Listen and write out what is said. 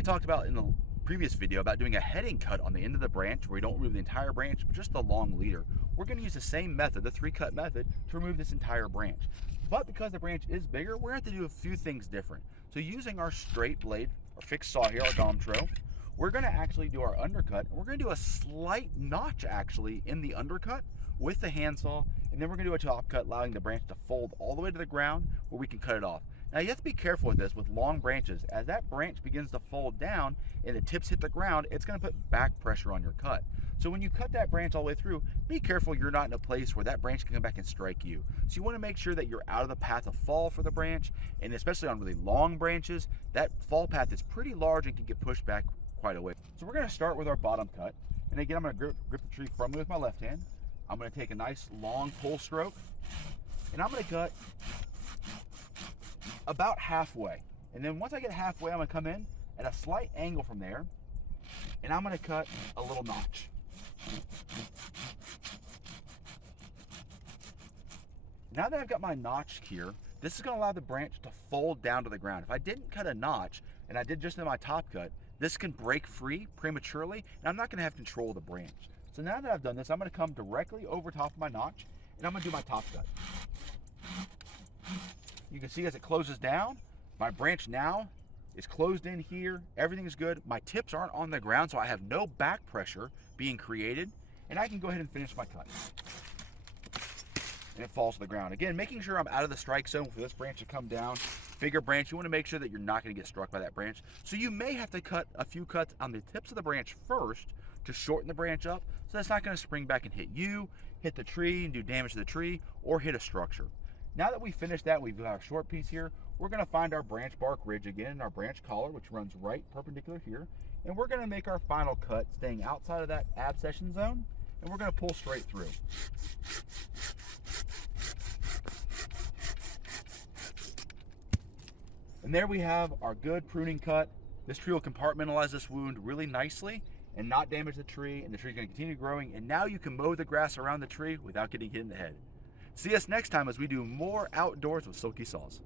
we talked about in the previous video about doing a heading cut on the end of the branch where we don't remove the entire branch, but just the long leader. We're going to use the same method, the 3-cut method, to remove this entire branch. But because the branch is bigger, we're going to have to do a few things different. So using our straight blade, our fixed saw here, our Domtro, we're going to actually do our undercut. We're going to do a slight notch actually in the undercut with the handsaw, and then we're going to do a top cut, allowing the branch to fold all the way to the ground where we can cut it off. Now you have to be careful with this with long branches. As that branch begins to fold down and the tips hit the ground, it's going to put back pressure on your cut. So when you cut that branch all the way through, be careful you're not in a place where that branch can come back and strike you. So you want to make sure that you're out of the path of fall for the branch, and especially on really long branches, that fall path is pretty large and can get pushed back quite a way. So we're going to start with our bottom cut. And again, I'm going to grip the tree firmly with my left hand. I'm going to take a nice long pull stroke, and I'm going to cut about halfway. And then once I get halfway, I'm going to come in at a slight angle from there, and I'm going to cut a little notch. Now that I've got my notch here, this is going to allow the branch to fold down to the ground. If I didn't cut a notch, and I did just in my top cut, this can break free prematurely, and I'm not going to have control of the branch. So now that I've done this, I'm going to come directly over top of my notch, and I'm going to do my top cut. You can see as it closes down, my branch now is closed in here. Everything is good. My tips aren't on the ground, so I have no back pressure being created, and I can go ahead and finish my cut. And it falls to the ground. Again, making sure I'm out of the strike zone for this branch to come down. Bigger branch, you want to make sure that you're not going to get struck by that branch. So you may have to cut a few cuts on the tips of the branch first to shorten the branch up, so that's not going to spring back and hit you, hit the tree and do damage to the tree, or hit a structure. Now that we finished that, we've got our short piece here, we're going to find our branch bark ridge again, our branch collar, which runs right perpendicular here, and we're going to make our final cut staying outside of that abscission zone, and we're going to pull straight through. And there we have our good pruning cut. This tree will compartmentalize this wound really nicely and not damage the tree, and the tree is going to continue growing, and now you can mow the grass around the tree without getting hit in the head. See us next time as we do more outdoors with Silky Saws.